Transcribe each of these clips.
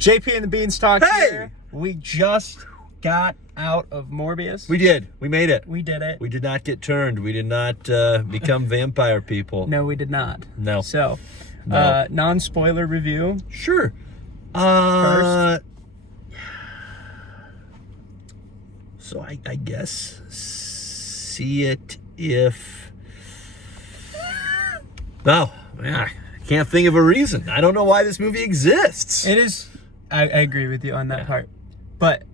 JP and the Beanstalk Hey! here. We just got out of Morbius. We did. We made it. We did it. We did not get turned. We did not become vampire people. No, we did not. No. So, No. non-spoiler review. Sure. First. So I guess see it if... Oh, yeah. I can't think of a reason. I don't know why this movie exists. It is... I agree with you on that part. But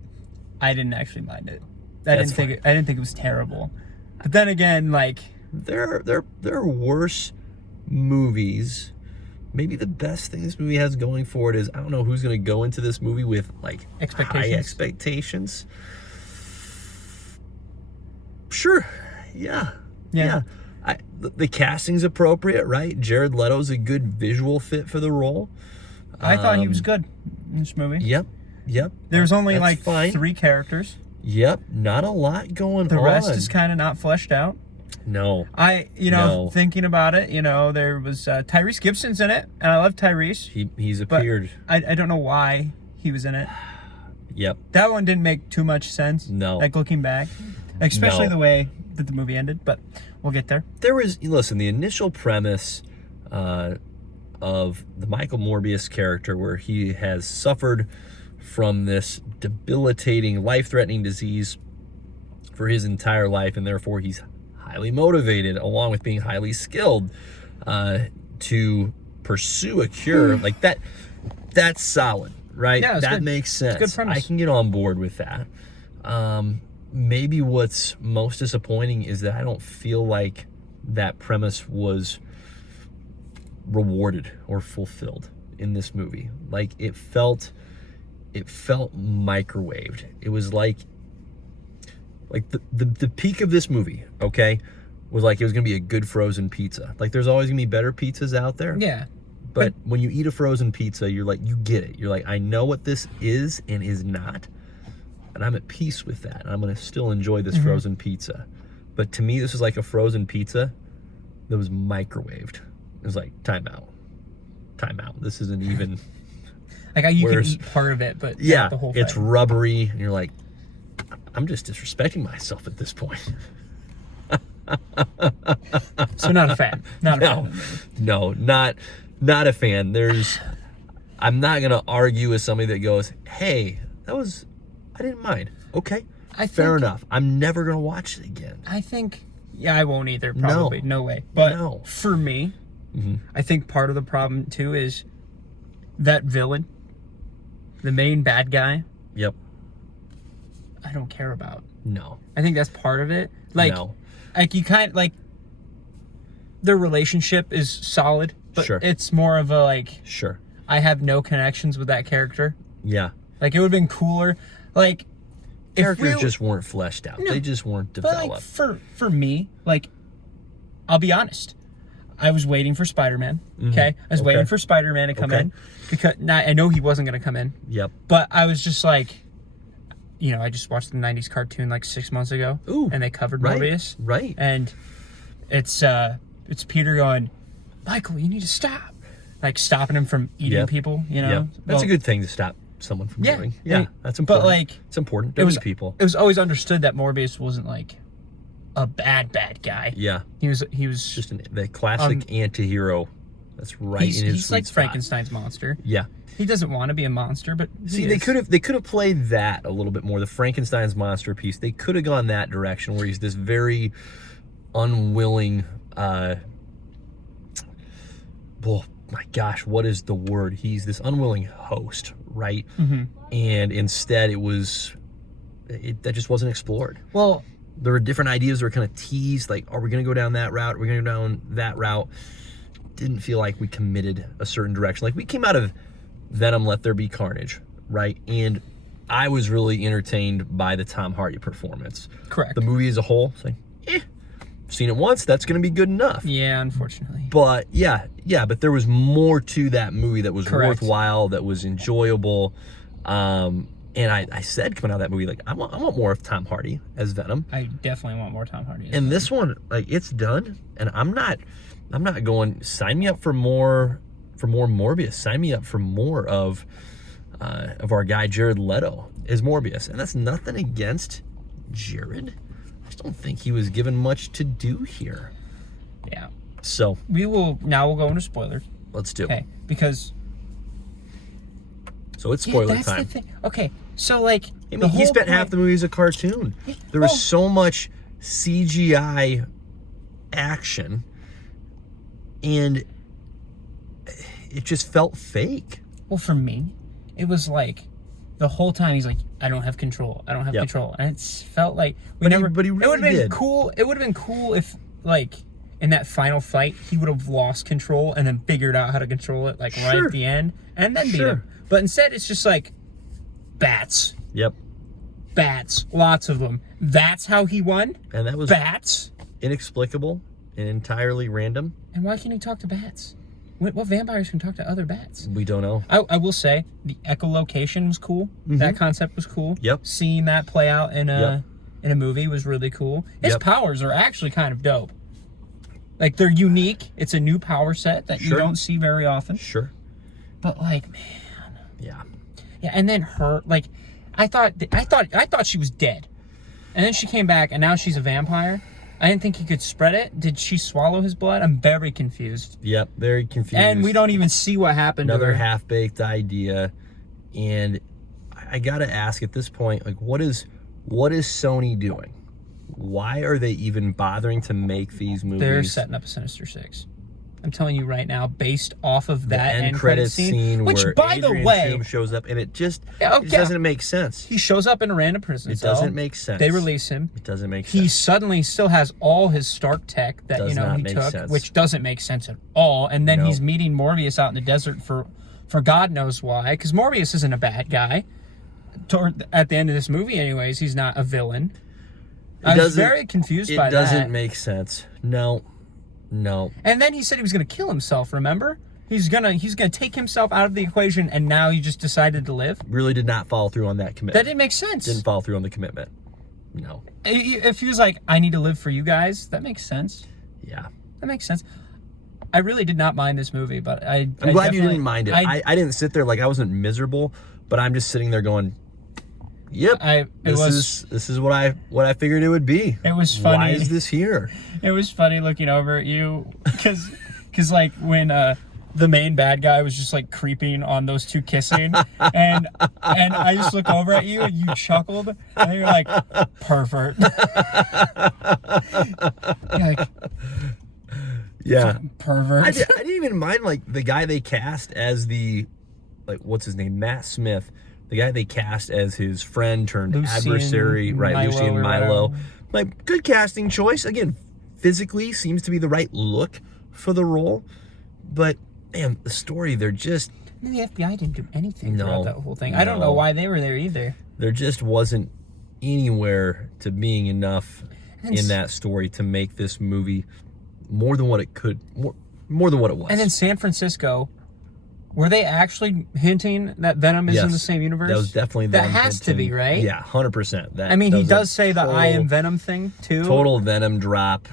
I didn't actually mind it. I didn't think it was terrible. But then again, like... There are worse movies. Maybe the best thing this movie has going for it is, I don't know who's going to go into this movie with like high expectations. Sure. Yeah. The casting's appropriate, right? Jared Leto's a good visual fit for the role. I thought he was good in this movie. Yep. There's only like fine. 3 characters. Yep. Not a lot going on. The rest is kind of not fleshed out. No. Thinking about it, there was Tyrese Gibson's in it, and I love Tyrese. He's appeared. I don't know why he was in it. Yep. That one didn't make too much sense. No. Like looking back, especially the way that the movie ended, but we'll get there. Listen, the initial premise of the Michael Morbius character, where he has suffered from this debilitating, life-threatening disease for his entire life, and therefore he's highly motivated, along with being highly skilled, to pursue a cure. Like that's solid, right? Yeah, that makes sense. It's a good premise. I can get on board with that. Maybe what's most disappointing is that I don't feel like that premise was rewarded or fulfilled in this movie. Like it felt microwaved. It was like the peak of this movie, okay, was like it was gonna be a good frozen pizza. Like there's always gonna be better pizzas out there. Yeah. But when you eat a frozen pizza, you're like, you get it. You're like, I know what this is and is not, and I'm at peace with that. And I'm gonna still enjoy this frozen pizza. But to me, this was like a frozen pizza that was microwaved. It was like, time out. This isn't even... Like you can eat part of it, but not the whole thing. It's rubbery, and you're like, I'm just disrespecting myself at this point. So not a fan. Not I think, I won't either, probably. No way. But for me, I think part of the problem too is that villain, the main bad guy. Yep. I don't care about. No. I think that's part of it. Like you kind of, like, their relationship is solid, but it's more of a like. Sure. I have no connections with that character. Yeah. Like it would have been cooler. Like characters just weren't fleshed out. They just weren't developed. But like for me, like, I'll be honest. I was waiting for Spider-Man. Okay, I was waiting for Spider-Man to come in because I know he wasn't going to come in. Yep. But I was just like, I just watched the '90s cartoon like 6 months ago. Ooh, and they covered Morbius. Right. And it's Peter going, Michael, you need to stop. Like stopping him from eating people. That's a good thing to stop someone from doing. Yeah, that's important. But like, it's important. Don't eat people. It was always understood that Morbius wasn't like a bad guy. Yeah. He was just the classic anti-hero. That's right in his he's sweet like spot. Frankenstein's monster. Yeah. He doesn't want to be a monster, but they could have played that a little bit more. The Frankenstein's monster piece. They could have gone that direction where he's this very unwilling well, my gosh, what is the word? He's this unwilling host, right? And instead that just wasn't explored. Well, there were different ideas that were kind of teased, like, are we going to go down that route? Are we going to go down that route? Didn't feel like we committed a certain direction. Like, we came out of Venom, Let There Be Carnage, right? And I was really entertained by the Tom Hardy performance. Correct. The movie as a whole, it's like, seen it once, that's going to be good enough. Yeah, unfortunately. But, but there was more to that movie that was worthwhile, that was enjoyable. And I said coming out of that movie, like, I want more of Tom Hardy as Venom. I definitely want more Tom Hardy. And this one, like, it's done, and I'm not going. Sign me up for more Morbius. Sign me up for more of of our guy Jared Leto as Morbius. And that's nothing against Jared. I just don't think he was given much to do here. Yeah. So we'll go into spoilers. Let's do. Okay, because so it's spoiler that's time. The thing. Okay, so like I mean, he spent half the movie as a cartoon. There was so much CGI action, and it just felt fake. Well, for me, it was like the whole time he's like, I don't have control. I don't have control. And it felt like But he really it would have been did. cool. It would have been cool if like in that final fight he would have lost control and then figured out how to control it like right at the end and then beat him. But instead it's just like bats. Yep. Bats. Lots of them. That's how he won? And that was bats? Inexplicable and entirely random. And why can't he talk to bats? What vampires can talk to other bats? We don't know. I will say the echolocation was cool. Mm-hmm. That concept was cool. Yep. Seeing that play out in a movie was really cool. His powers are actually kind of dope. Like they're unique. It's a new power set that you don't see very often. Sure. But like, man. Yeah. Yeah, and then her like, I thought she was dead, and then she came back, and now she's a vampire. I didn't think he could spread it. Did she swallow his blood? I'm very confused. Yep, very confused. And we don't even see what happened Another to her. half-baked idea. And I gotta ask at this point, like, what is Sony doing? Why are they even bothering to make these movies? They're setting up a Sinister Six. I'm telling you right now, based off of that end credit scene which, where by the way, Toome shows up, and it just doesn't make sense. He shows up in a random prison cell. It doesn't make sense. They release him. It doesn't make sense. He suddenly still has all his Stark tech that he took, which doesn't make sense at all. And then he's meeting Morbius out in the desert for God knows why, because Morbius isn't a bad guy. At the end of this movie, anyways, he's not a villain. I was very confused by that. It doesn't make sense. No. And then he said he was going to kill himself, remember? He's gonna take himself out of the equation, and now he just decided to live? Really did not follow through on that commitment. That didn't make sense. Didn't follow through on the commitment. No. If he was like, I need to live for you guys, that makes sense. Yeah. That makes sense. I really did not mind this movie, but I'm glad you didn't mind it. I didn't sit there like I wasn't miserable, but I'm just sitting there going, yep, this is what I figured it would be. It was funny. Why is this here? It was funny looking over at you because like when the main bad guy was just like creeping on those two kissing, and I just look over at you and you chuckled and you're like, pervert. You're like, yeah, pervert. I didn't even mind like the guy they cast as what's his name, Matt Smith. The guy they cast as his friend turned adversary, right? Lucien Milo. Like, good casting choice. Again, physically seems to be the right look for the role. But, man, the story, they're just... And the FBI didn't do anything throughout that whole thing. I don't know why they were there either. There just wasn't anywhere to being enough in that story to make this movie more than what it could, more than what it was. And then San Francisco... Were they actually hinting that Venom is in the same universe? That was definitely them. That has to be, right? Yeah, 100%. I mean, he does say the I am Venom thing, too. Total Venom drop.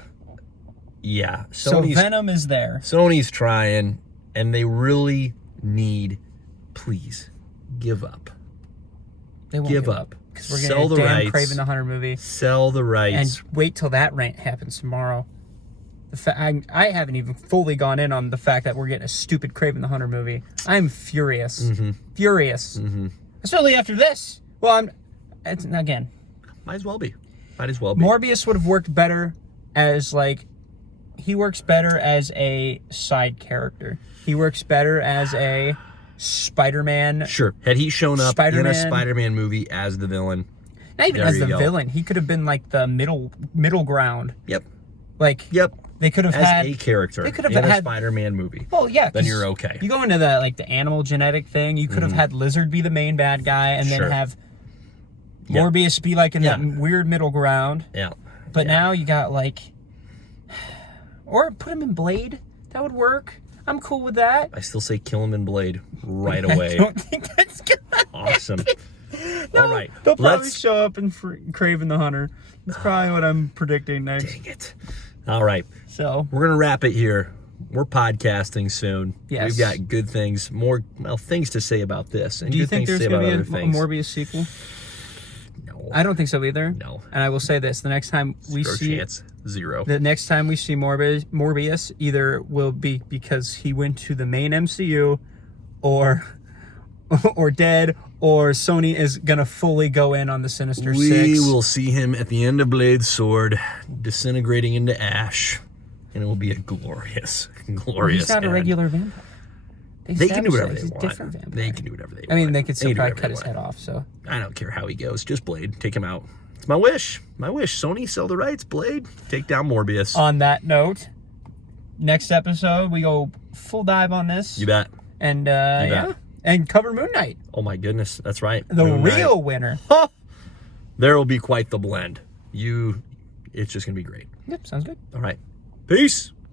Yeah. So Venom is there. Sony's trying, and they really need, please, give up. They won't give up. Because we're Sell going to the get a rights. Kraven the Hunter movie. Sell the rights. And wait till that rant happens tomorrow. I haven't even fully gone in on the fact that we're getting a stupid Kraven the Hunter movie. I'm furious. Mm-hmm. Furious. Mm-hmm. Especially after this. Well, again. Might as well be. Morbius would have worked better as, he works better as a side character. He works better as a Spider-Man. Sure. Had he shown up in a Spider-Man movie as the villain. Not even as the villain. He could have been, the middle ground. Yep. Yep. They could have had a character. They could have in had a Spider-Man movie. Well, yeah. Then you're okay. You go into that the animal genetic thing. You could have had Lizard be the main bad guy, and then have Morbius be in that weird middle ground. Yeah. But now you got or put him in Blade. That would work. I'm cool with that. I still say kill him in Blade right away. I don't think that's gonna awesome. No, all right. They'll probably show up in Kraven the Hunter. That's probably what I'm predicting next. Dang it. All right. So we're going to wrap it here. we're podcasting soon. Yes. We've got good things, things to say about this. And do you good think things there's to say going about to be other a things. Morbius sequel? No. I don't think so either. No. And I will say this: the next time we see chance, 0. the next time we see Morbius, either will be because he went to the main MCU, or dead, or Sony is gonna fully go in on the Sinister Six. We will see him at the end of Blade's sword, disintegrating into ash, and it will be a glorious He's not a regular vampire. They can do whatever they He's want. different vampire. They can do whatever they want. I mean, they could still do probably whatever cut they his want. head off. So I don't care how he goes. Just Blade. Take him out. It's my wish. My wish. Sony, sell the rights. Blade. Take down Morbius. on that note, next episode we go full dive on this. You bet. And bet. and cover Moon Knight, Oh my goodness. That's right. the Moon Knight. real winner. Huh. There will be quite the blend. It's just going to be great. Yep, sounds good. All right. Peace.